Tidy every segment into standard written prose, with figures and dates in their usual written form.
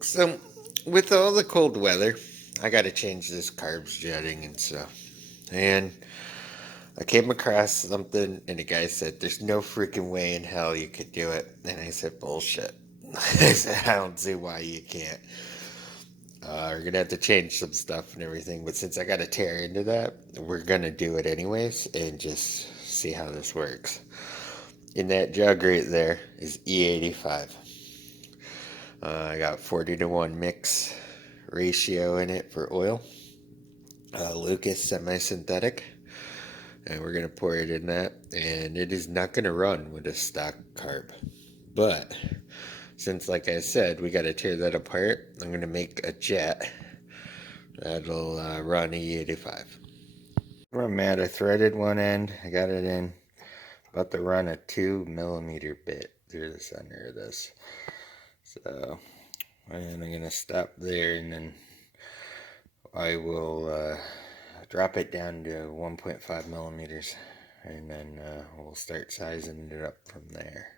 So, with all the cold weather, I got to change this carbs jetting and stuff. And I came across something, and the guy said, "There's no freaking way in hell you could do it." And I said, "Bullshit." I said, "I don't see why you can't. We're gonna have to change some stuff and everything, but since I got to tear into that, we're gonna do it anyways and just see how this works." In that jug right there is E85. I got 40-to-1 mix ratio in it for oil. Lucas semi-synthetic, and we're gonna pour it in that, and it is not gonna run with a stock carb, but since, like I said, we got to tear that apart, I'm gonna make a jet that'll run E85. I'm at a threaded one end. I got it in, about to run a 2mm bit through the center of this, so and I'm gonna stop there, and then I will drop it down to 1.5 millimeters, and then we'll start sizing it up from there.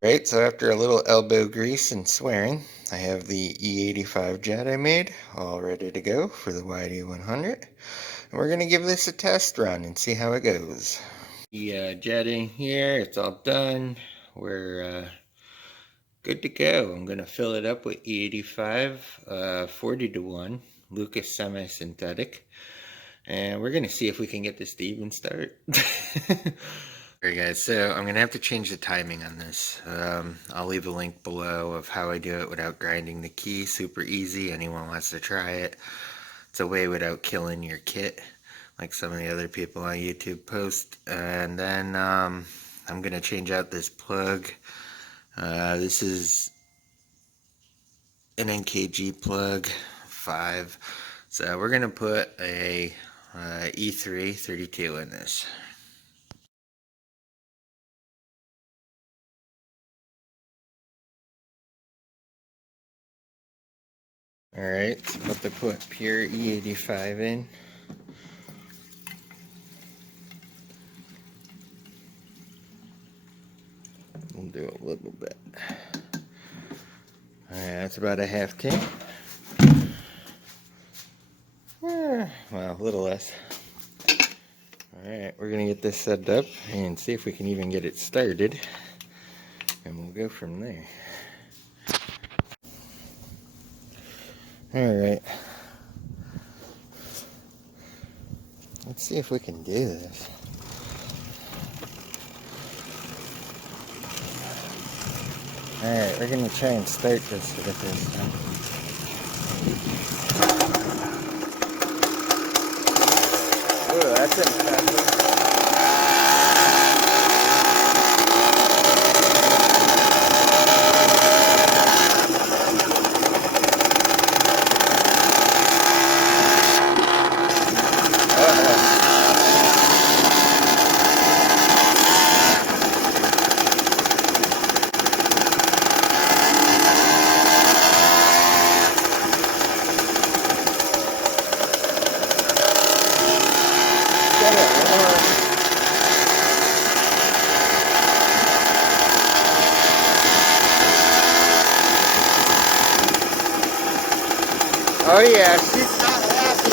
Right, so after a little elbow grease and swearing, I have the E85 jet I made all ready to go for the YD100. And we're going to give this a test run and see how it goes. The jetting here, it's all done. We're good to go. I'm going to fill it up with E85, 40-to-1, Lucas semi-synthetic. And we're going to see if we can get this to even start. Alright guys, so I'm going to have to change the timing on this. I'll leave a link below of how I do it without grinding the key. Super easy. Anyone wants to try it. It's a way without killing your kit, like some of the other people on YouTube post. And then I'm going to change out this plug. This is an NKG plug 5. So we're going to put a E3 32 in this. Alright, so about to put pure E85 in. We'll do a little bit. Alright, that's about a half tank. Well, a little less. Alright, we're going to get this set up and see if we can even get it started. And we'll go from there. Alright. Let's see if we can do this. Alright, we're going to try and start this for the first time. Ooh, that's impressive. Oh yeah, she's not happy.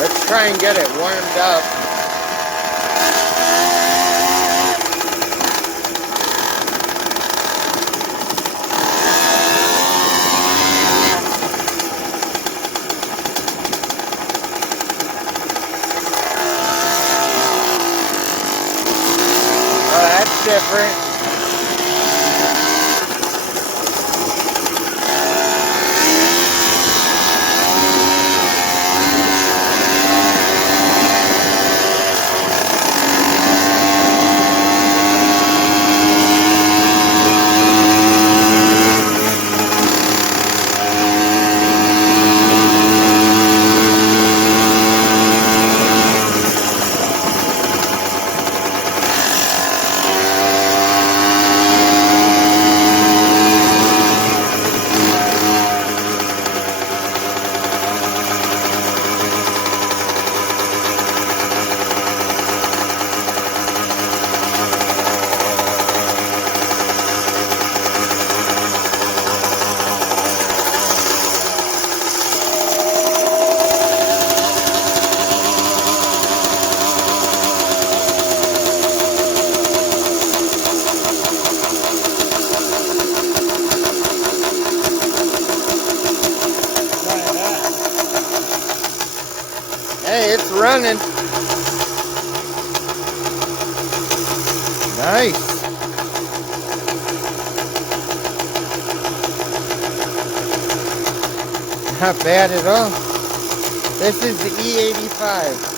Let's try and get it warmed up. different. Hey, it's running. Nice. Not bad at all. This is the E85.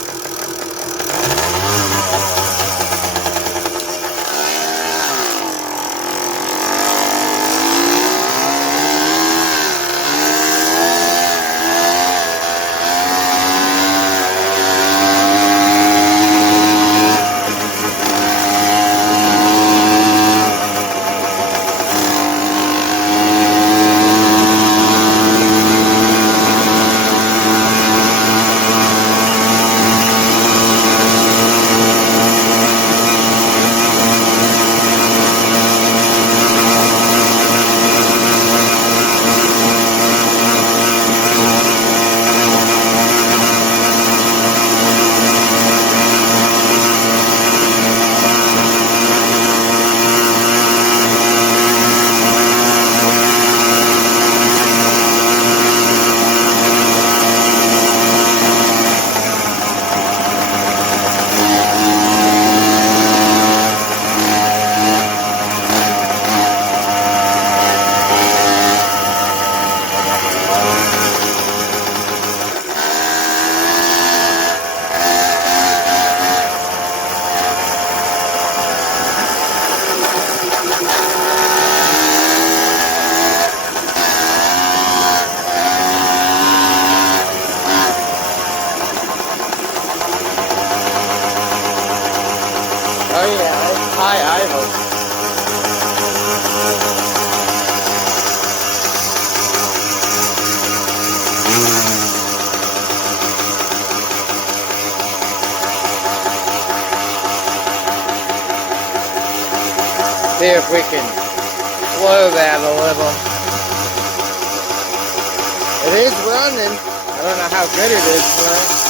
Oh yeah, it's high idle. See if we can slow that a little. It is running. I don't know how good it is for it.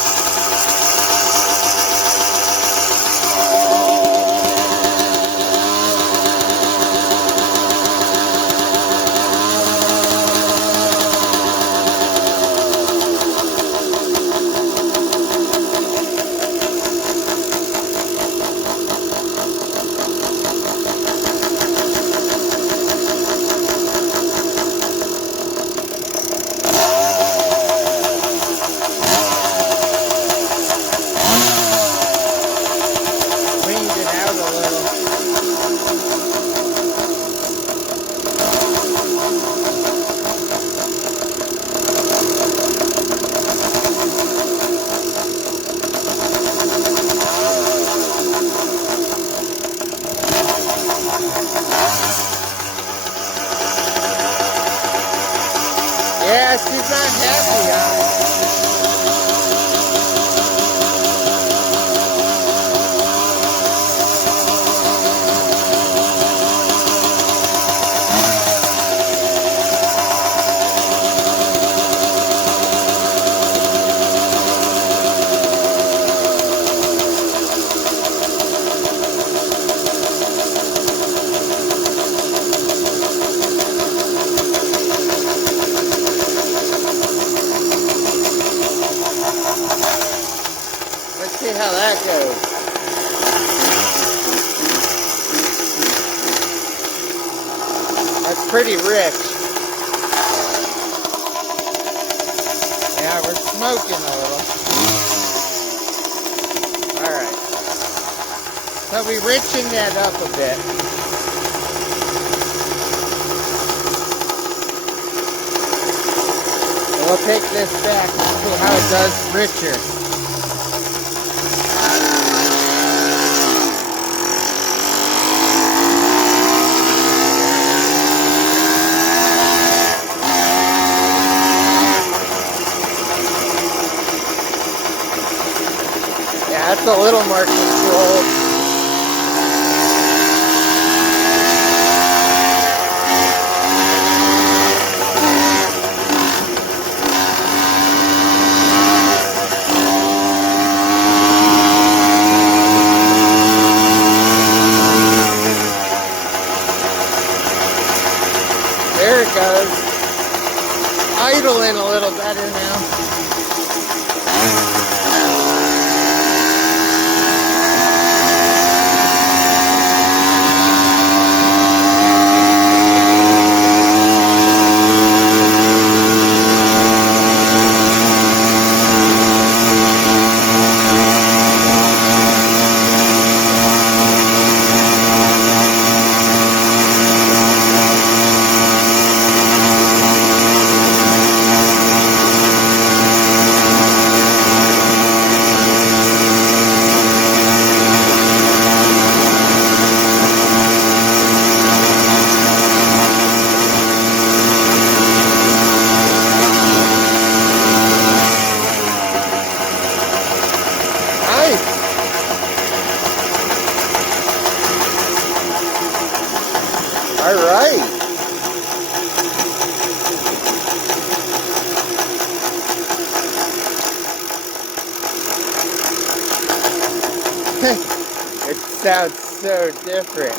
Yeah, she's not happy, pretty rich. Yeah, we're smoking a little. Alright. So we richen that up a bit. And we'll take this back and see how it does richer. Yeah, that's a little more controlled. There it goes. Idling a little better now. All right. It sounds so different.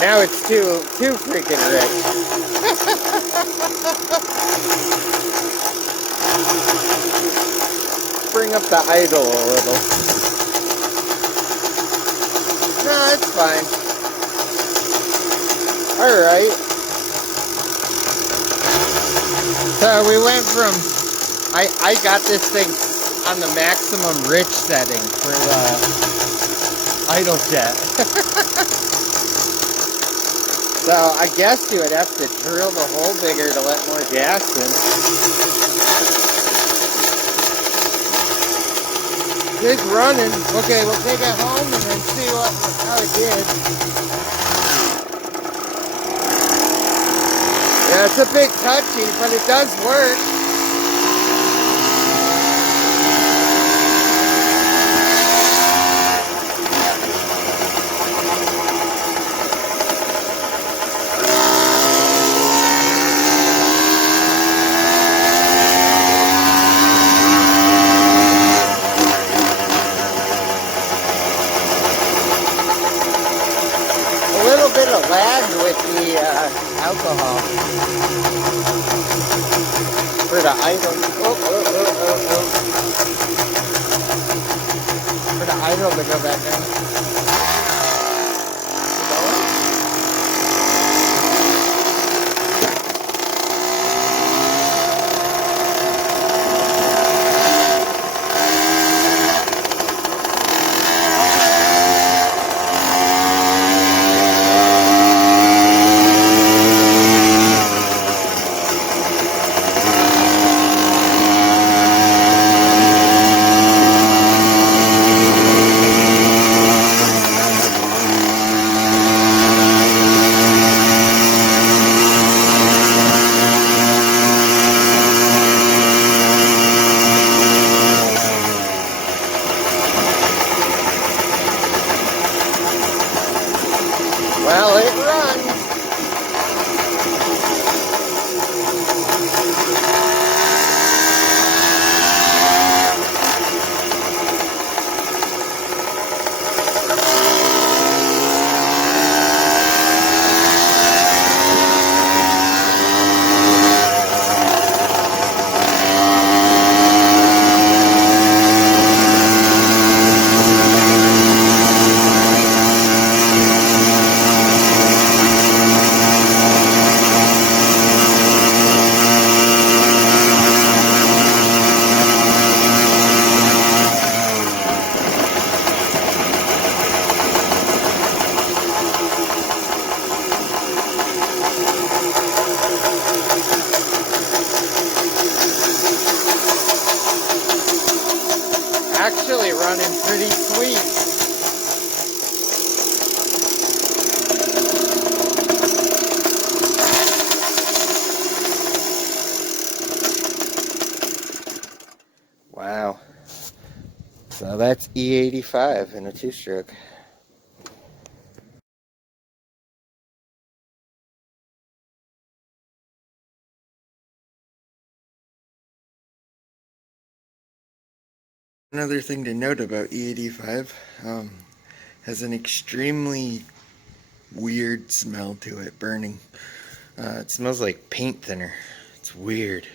Now it's too freaking rich. Bring up the idle a little. No, it's fine. Alright. So we went from, I got this thing on the maximum rich setting for the idle jet. So I guess you would have to drill the hole bigger to let more gas in. It's running. Okay, we'll take it home and then see how it did. Yeah, it's a bit touchy, but it does work. A little bit of lag with the alcohol. For the idle. For the idle to go back down. running pretty sweet. Wow. So that's E85 in a two-stroke. Another thing to note about E85, has an extremely weird smell to it, burning. It smells like paint thinner. It's weird.